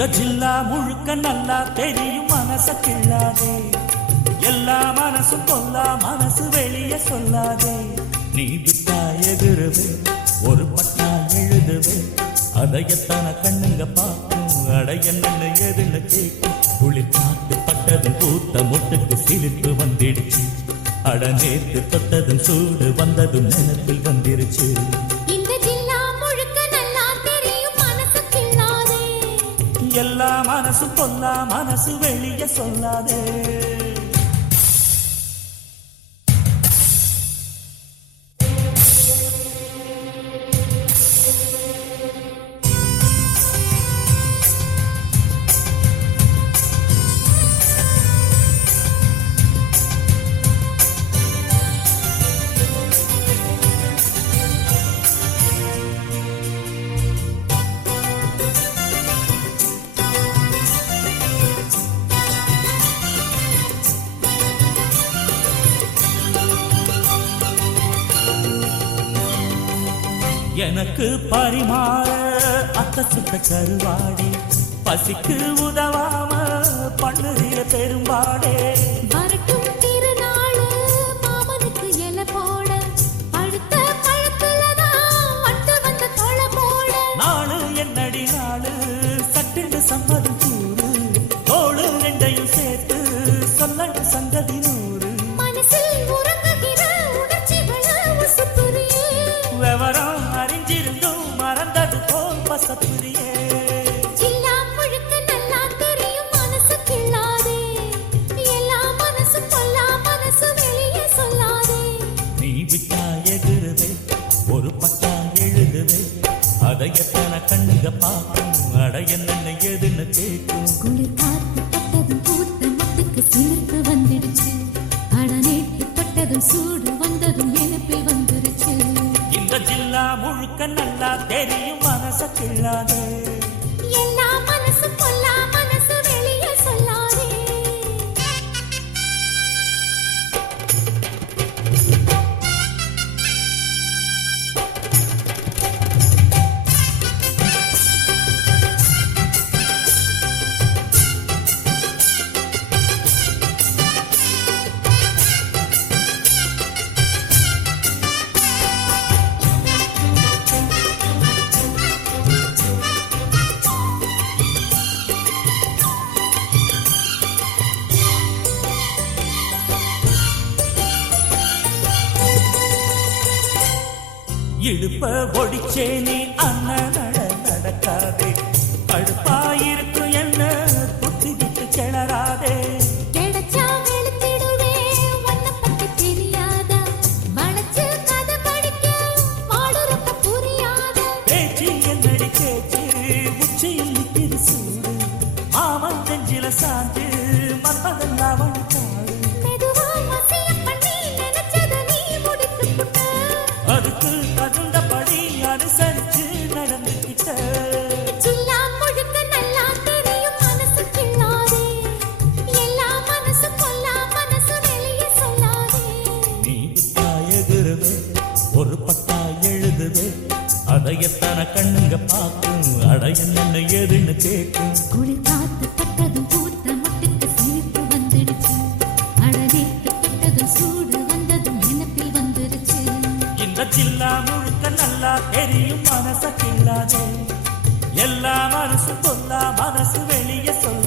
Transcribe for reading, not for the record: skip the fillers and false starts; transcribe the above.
இந்த ஜில்லா முழுக்க நல்லா தெரியும் மனச கிள்ளாதே, எல்லா மனசும் கொல்லா மனசு வெளியே சொல்லாதே. நீ விட்டா எதிரவே ஒரு பட்டா எழுதுவே, அதையத்தான கண்ணுங்க பார்க்கும், அடைய நின்று எதுன்னு கேட்கும். குளிர் காத்து பட்டதும் பூத்த முட்டுக்கு சிரிப்பு வந்துடுச்சு, அட நேத்து தொட்டதும் சூடு வந்ததும் நினைப்பில் வந்துருச்சு. எல்லா மனசு கொல்லா மனசு வெளியே சொல்லாதே. எனக்கு பரிமாற அத்த சுத்த கருவாடே, பசிக்கு உதவாம பண்ணுறிய பெரும்பாடே. வரட்டும் திருநாள் மாமனுக்கு எல போட, அடுத்த பழத்துலதான் வட்டு வந்த தொலை போட. நாளு என்னடி நாளு சட்டுண்டு சம்மதம் கூறு, தோளு ரெண்டையும் சேர்த்து சொல்லண்டு சங்கதி நூறு. மனசில் உறங்குகிற உணர்ச்சிகளை உசுப்புறியே, விவரம் அறிஞ்சிருந்தும் மறந்தது போல் பசப்புரியே. ஜில்லா முழுக்க நல்லா தெரியும் மனசு கிள்ளாதே, எல்லா மனசும் கொல்லா மனசு வெளியே சொல்லாதே. நீ விட்டா எதிருவே ஒரு பட்டா எழுதுவே, அதை எத்தனை கண்ணுங்க பார்க்கும், அடைய நின்று எதுன்னு கேட்கும். குளிர் காத்து பட்டதும் பூத்த முட்டுக்கு சிலிர்ப்பு வந்துடுச்சு, அட நேற்று தொட்டதும் சூடு வந்ததும் நினைப்பில் வந்துருச்சு. இந்த ஜில்லா முழுக்க நல்லா தெரியும் மனச கிள்ளாதே, எல்லா மனசும் கொல்லா மனசு வெளியே சொல்லாதே. இடுப்ப ஒடிச்சே நீ அண்ணன் நடக்காதே, கடுப்பாயிருக்கும் என்ன புத்தி விட்டு கிளறாதே. கிடைச்சா வெளுத்திடுவே உன்னை பத்தி தெரியாதா, வளைச்சு கதை படிக்க பாடுறப்ப புரியாதா. பேச்சு என்னடி பேச்சு உச்சியில் நிற்கிது சூடு, மாமன் நெஞ்சில சாஞ்சு மத்ததெல்லாம் வழிபாடு. மெதுவா மசிய பண்ணி நினைச்சத நீ முடிச்சு புட்ட, அதுக்கு தகுந்தபடி அனுசரிச்சு நடந்துகிட்ட. ஜில்லா முழுக்க நல்லா தெரியும் மனசு கிள்ளாதே, எல்லா மனசு கொல்லா மனசு வெளியே சொல்லாதே. நீ விட்டா எதிருவே ஒரு பட்டா எழுதுவே, அதை எத்தனை கண்ணுங்க பார்க்கும், அடைய நின்று எதுன்னு கேட்கும். குளிர் காத்து பட்டதும் பூத்த முட்டுக்கு சிரிப்பு வந்துடுச்சு, அட நேற்று தொட்டதும் சூடு வந்ததும் நினைப்பில் வந்துருச்சு. இந்த ஜில்லா முழுக்க நல்லா தெரியும் மனச கிள்ளாதே, எல்லா மனசு கொல்லா மனசு வெளியே சொல்ல.